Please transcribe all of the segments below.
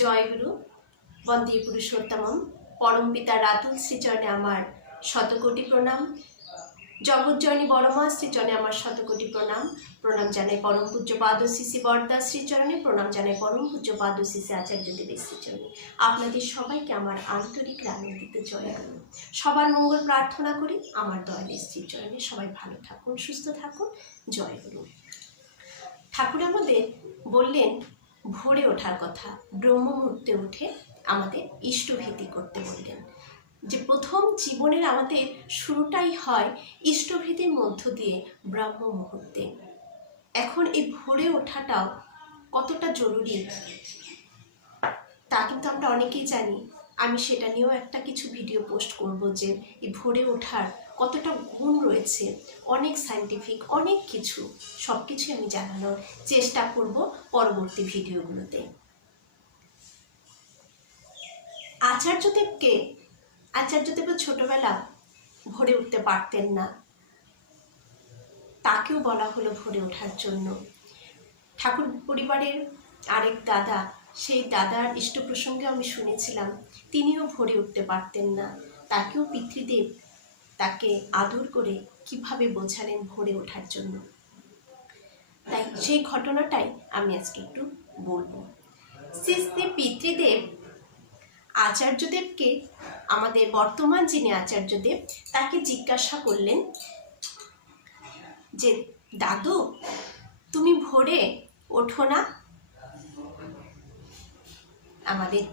জয় গুরু বন্দে পুরুষোত্তমম পরম পিতা রাতুল শ্রীচরণে আমার শতকোটি প্রণাম। জগজ্জননী বড়মা শ্রীচরণে আমার শতকোটি প্রণাম। প্রণাম জানাই পরম পূজ্য পাদ শ্রী বরদা শ্রীচরণে, প্রণাম জানাই পরম পূজ্য পাদ শ্রী আচার্য দেবের শ্রীচরণে। আপনাদের সবাইকে আমার আন্তরিক আনন্দিত জয় গুরু। সবার মঙ্গল প্রার্থনা করি আমার দয়ালের শ্রীচরণে। সবাই ভালো থাকুন, সুস্থ থাকুন। জয় গুরু। ঠাকুর আমাদের বললেন ভোরে ওঠার কথা, ব্রহ্ম মুহূর্তে উঠে আমাদের ইষ্টভীতি করতে বললেন। যে প্রথম জীবনের আমাদের শুরুটাই হয় ইষ্টভীতির মধ্য দিয়ে ব্রহ্ম মুহূর্তে। এখন এই ভোরে ওঠাটাও কতটা জরুরি তা কিন্তু আমরা অনেকেই জানি। আমি সেটা নিয়েও একটা কিছু ভিডিও পোস্ট করব যে এই ভোরে ওঠার কতটা গুণ রয়েছে, অনেক সায়েন্টিফিক অনেক কিছু, সব কিছু আমি জানানোর চেষ্টা করব পরবর্তী ভিডিওগুলোতে। আচার্যদেবের ছোটবেলা ভোরে উঠতে পারতেন না, তাকেও বলা হলো ভোরে ওঠার জন্য। ঠাকুর পরিবারের আরেক দাদা, সেই দাদার ইষ্ট প্রসঙ্গে আমি শুনেছিলাম তিনিও ভোরে উঠতে পারতেন না, তাকেও পিতৃদেব তাকে আদর করে কিভাবে বোঝালেন ভোরে ওঠার জন্য। তাই সেই ঘটনাটাই আমি আজকে একটু বলবো। শ্রী পিতৃদেব আচার্যদেবকে, আমাদের বর্তমান যিনি আচার্যদেব, তাকে জিজ্ঞাসা করলেন যে দাদু তুমি ভোরে ওঠো না? আমাদের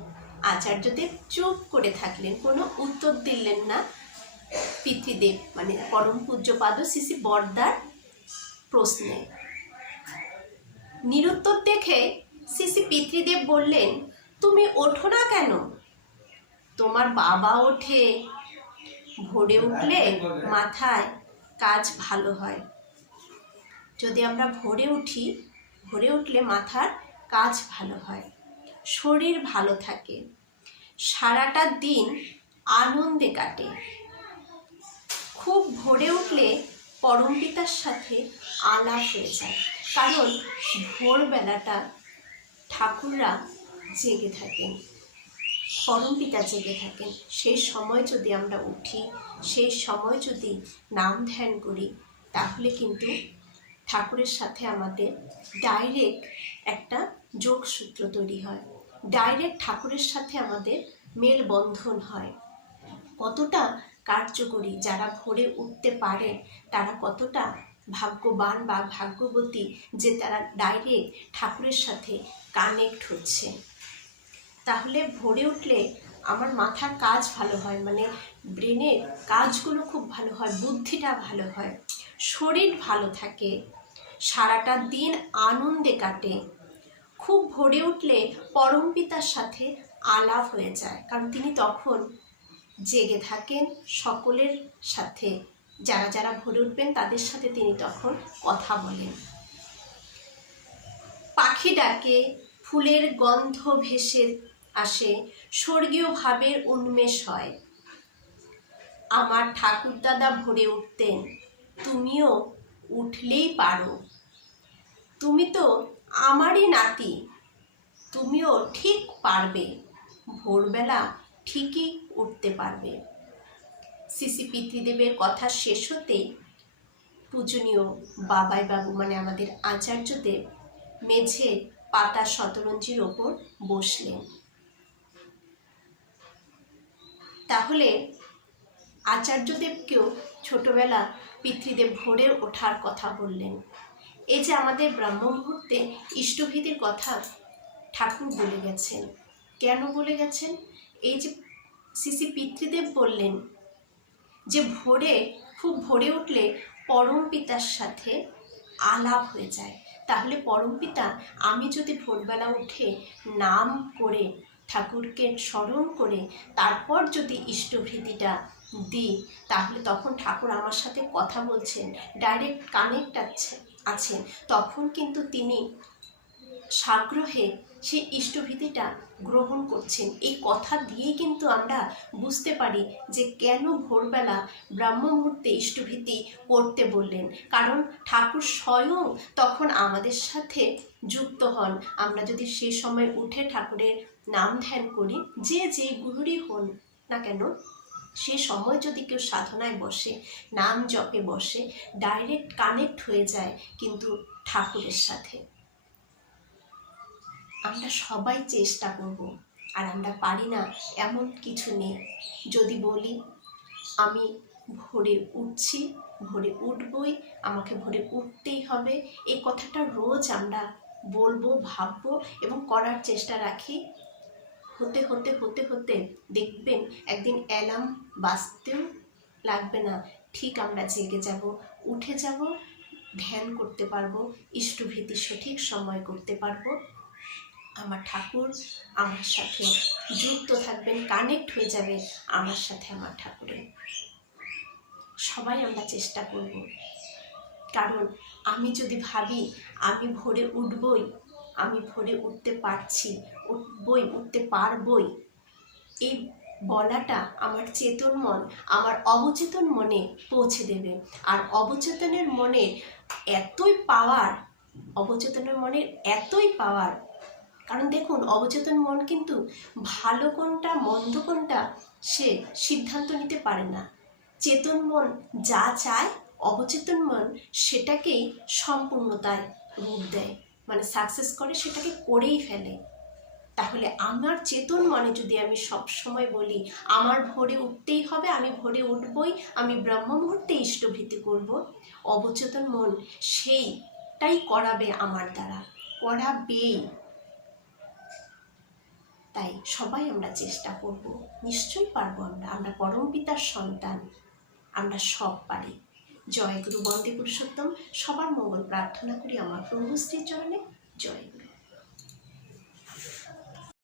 আচার্যদেব চুপ করে থাকলেন, কোনো উত্তর দিলেন না পিতৃদেব মানে পরম পূজ্যপাদ শ্রী বরদার প্রশ্নে। নিরুত্তর দেখে শ্রী পিতৃদেব বললেন তুমি ওঠো না কেন? তোমার বাবা ওঠে, ভোরে উঠলে মাথায় কাজ ভালো হয়। যদি আমরা ভোরে উঠি, ভোরে উঠলে মাথার কাজ ভালো হয়, শরীর ভালো থাকে, সারাটা দিন আনন্দে কাটে। খুব ভোরে উঠলে পরম পিতার সাথে আলাপ হয়ে যায়, কারণ ভোরবেলাটা ঠাকুররা জেগে থাকেন, পরম পিতা জেগে থাকেন। সেই সময় যদি আমরা উঠি, সেই সময় যদি নাম ধ্যান করি, তাহলে কিন্তু ঠাকুরের সাথে আমাদের ডাইরেক্ট একটা যোগসূত্র তৈরি হয়, ডাইরেক্ট ঠাকুরের সাথে আমাদের মেলবন্ধন হয়। কতটা কার্যকরী, যারা ভোরে উঠতে পারে তারা কতটা ভাগ্যবান বা ভাগ্যবতী যে তারা ডাইরেক্ট ঠাকুরের সাথে কানেক্ট হচ্ছে। তাহলে ভোরে উঠলে আমার মাথার কাজ ভালো হয়, মানে ব্রেনের কাজগুলো খুব ভালো হয়, বুদ্ধিটা ভালো হয়, শরীর ভালো থাকে, সারাটা দিন আনন্দে কাটে। খুব ভোরে উঠলে পরম পিতার সাথে আলাপ হয়ে যায়, কারণ তিনি তখন জেগে থাকেন সকলের সাথে। যারা যারা ভোরে উঠবেন তাদের সাথে তিনি তখন কথা বলেন। পাখি ডাকে, ফুলের গন্ধ ভেসে আসে, স্বর্গীয় ভাবের উন্মেষ হয়। আমার ঠাকুরদাদা ভোরে উঠতেন, তুমিও উঠলেই পারো। তুমি তো আমারই নাতি, তুমিও ঠিক পারবে, ভোরবেলা ঠিকই উঠতে পারবে। শ্রী পিতৃদেবের কথা শেষ হতেই পূজনীয় বাবাই বাবু মানে আমাদের আচার্যদেব মেঝে পাতা শতরঞ্জির ওপর বসলেন। তাহলে আচার্যদেবকেও ছোটবেলা পিতৃদেব ভোরে ওঠার কথা বললেন। এই যে আমাদের ব্রহ্ম মুহূর্তে ইষ্টভীতির কথা ঠাকুর বলে গেছেন, কেন বলে গেছেন? এই যে শ্রী পিতৃদেব বললেন যে ভোরে, খুব ভোরে উঠলে পরম পিতার সাথে আলাপ হয়ে যায়। তাহলে পরম পিতা, আমি যদি ভোরবেলা উঠে নাম করে ঠাকুরকে স্মরণ করে তারপর যদি ইষ্টভীতিটা দিই, তাহলে তখন ঠাকুর আমার সাথে কথা বলছেন, ডাইরেক্ট কানেক্ট আছেন। তখন কিন্তু তিনি সাগ্রহে সেই ইষ্টভীতিটা গ্রহণ করছেন। এই কথা দিয়েই কিন্তু আমরা বুঝতে পারি যে কেন ভোরবেলা ব্রাহ্ম মুহূর্তে ইষ্টভীতি করতে বললেন। কারণ ঠাকুর স্বয়ং তখন আমাদের সাথে যুক্ত হন। আমরা যদি সে সময় উঠে ঠাকুরের নাম ধ্যান করি, যে গুরুরই হন না কেন, সে সময় যদি কেউ সাধনায় বসে, নাম জপে বসে, ডাইরেক্ট কানেক্ট হয়ে যায় কিন্তু ঠাকুরের সাথে। আমরা সবাই চেষ্টা করব, আর আমরা পারি না এমন কিছু নেই। যদি বলি আমি ভোরে উঠছি, ভোরে উঠবই, আমাকে ভোরে উঠতেই হবে, এই কথাটা রোজ আমরা বলবো, ভাববো এবং করার চেষ্টা রাখি। হতে হতে হতে হতে দেখবেন একদিন অ্যালার্ম বাজতেও লাগবে না, ঠিক আমরা জেগে যাব, উঠে যাব, ধ্যান করতে পারবো, ইষ্টভীতি সঠিক সময় করতে পারবো। আমার ঠাকুর আমার সাথে যুক্ত থাকবেন, কানেক্ট হয়ে যাবে আমার সাথে আমার ঠাকুরের। সবাই আমরা চেষ্টা করব। কারণ আমি যদি ভাবি আমি ভোরে উঠবই, আমি ভোরে উঠতে পারছি, উঠতে পারবই, এই বলাটা আমার চেতন মন আমার অবচেতন মনে পৌঁছে দেবে। আর অবচেতনের মনের এতই পাওয়ার, অবচেতনের মনের এতই পাওয়ার, কারণ দেখুন অবচেতন মন কিন্তু ভালো কোনটা মন্দ কোনটা সে সিদ্ধান্ত নিতে পারে না। চেতন মন যা চায়, অবচেতন মন সেটাকেই সম্পূর্ণতায় রূপ দেয়, মানে সাকসেস করে, সেটাকে করেই ফেলে। তাহলে আমার চেতন মনে যদি আমি সব সময় বলি আমার ভোরে উঠতেই হবে, আমি ভোরে উঠবই, আমি ব্রহ্ম মুহূর্তে ইষ্টভীতি করব, অবচেতন মন সেইটাই করাবে আমার দ্বারা, করাবেই। তাই সবাই আমরা চেষ্টা করব, নিশ্চয়ই পারবো। আমরা পরম পিতার সন্তান, আমরা সব পারি। জয় গুরু, বন্দে পুরুষোত্তম। সবার মঙ্গল প্রার্থনা করি আমার প্রভু শ্রীচরণে। জয় গুরু।